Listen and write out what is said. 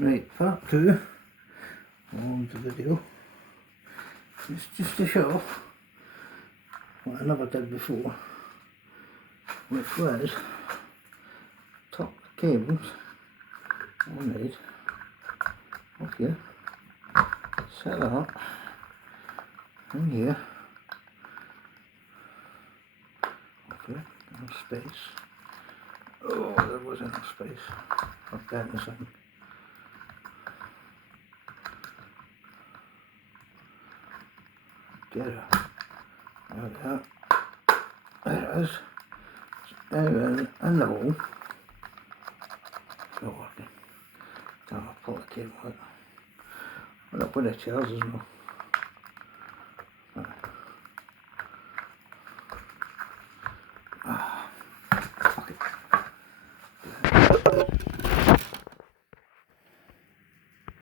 Right, part two of the video. It's just to show what I never did before, which was top the cables I made up here, set that up in here, up here, enough space. Oh, there was enough space. I'll get in a second. Get it. There we are. There it is. Anyway, in the hole. It's not working. I'll pull the cable out. Well, I'll put the chairs as well.